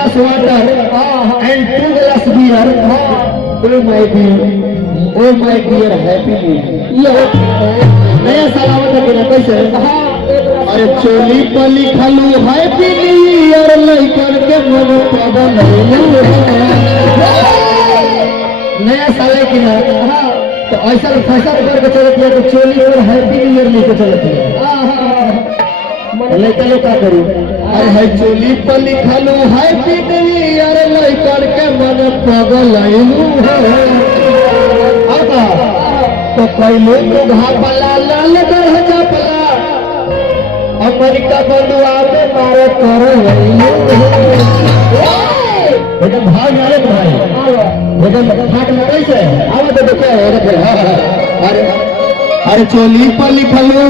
glass water and 2 glass beer. Oh my dear, happy new year. नया साल आवत है ना कैसे? अरे चोली पर लिखलू हैप्पी न्यू ईयर लइकन के मन पागल नया साल है कि ना तो ऐसा फैशन करके चलती है तो चोली पर हैप्पी न्यू ईयर लेके चलती है लइका लोग का करू अरे है चोली पर लिखलू हैप्पी न्यू ईयर लइकन के मन पागल तो पहले तो घापला लाल दह चपला अमेरिका बंधुआ में मारे करो एकदम भाग आए भाई एकदम फाट लगे से आवे तो देखो अरे अरे चोली पर लिखलू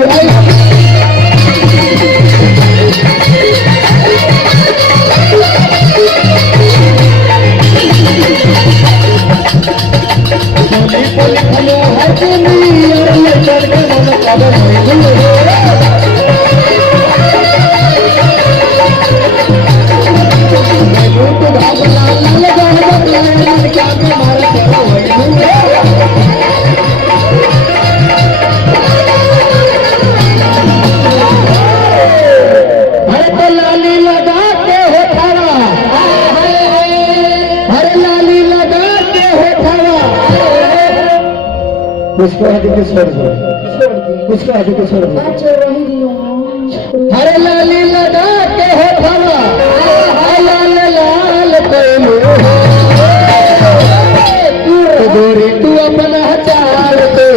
हेलो हैप्पी न्यू ईयर लेकर के मन पागल हो तो भावना लगा मन क्या के मारे करो अरे तो लाली लगा के हो थारा अरे लाली लगा के हो थारा उसको आदि के छोड़ दो उसको आदि के छोड़ दो हरे लाली लगा के हो थारा लाल लाल कोलू तो गोरी तू अपना चाल दे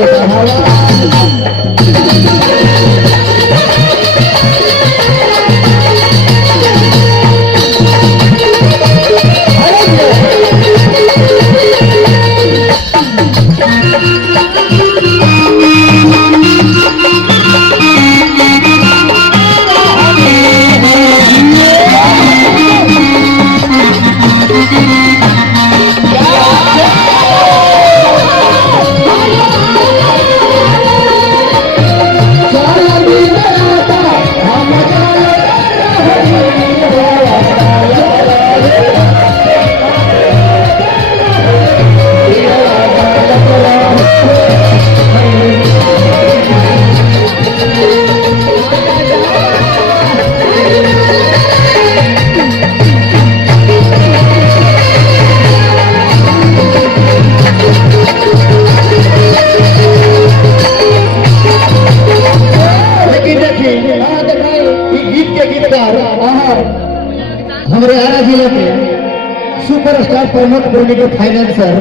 हमारे आरा जिले के सुपरस्टार प्रमोद प्रेमी के फाइनेंसर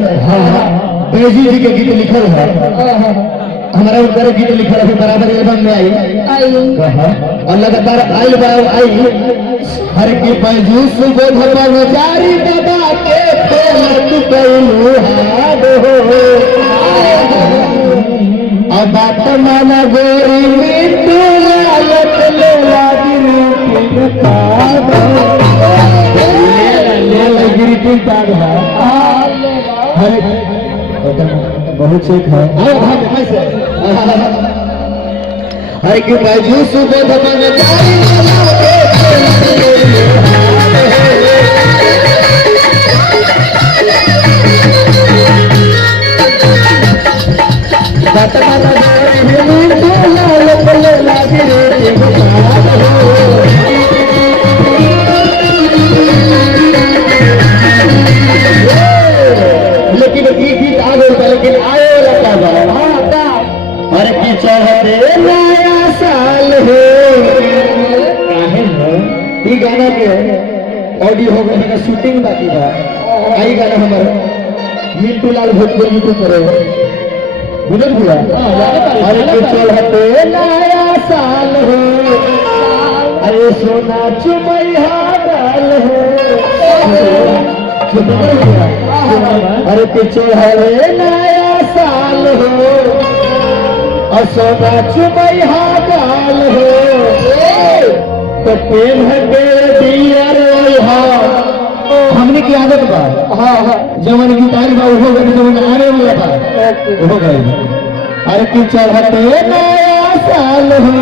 बेजी जी के गीत लिखल है हमारा उनका गीत लिखल है बराबर एल्बम में आई और लगातार आइल आई हर की बैजू सुबोध भगवान जारी दबा के फेल तू कैलू हाड हो अब बात माना गोरी मिट्टू लालत ले लागी बहुत चेक है हर की बाजू सुबह मन लेकिन गीत आ गए लेकिन आए अरे की चढ़ते नया साल है ये गाना के ऑडियो हो गया शूटिंग बाकी था आई गाना हमारा मिंटू लाल भोजपुरी यूट्यूब पर बुझल हुआ अरे की चढ़ते नया साल हो अरे सोना चुमैया डाल हो अरे की चढ़े नया साल हो सोना चुमैया डाल हो तो प्रेम है दियर हमने की आदत बा जवन गिटार बा हो गए जवन आने वाला था हो गए अरे की चढ़ते नया साल हो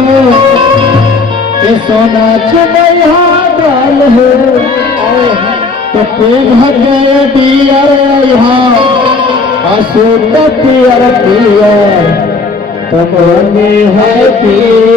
ये सोना चुमैया डाल हो भगे डियर यहाँ अशोक पियर पियर तमने है पियर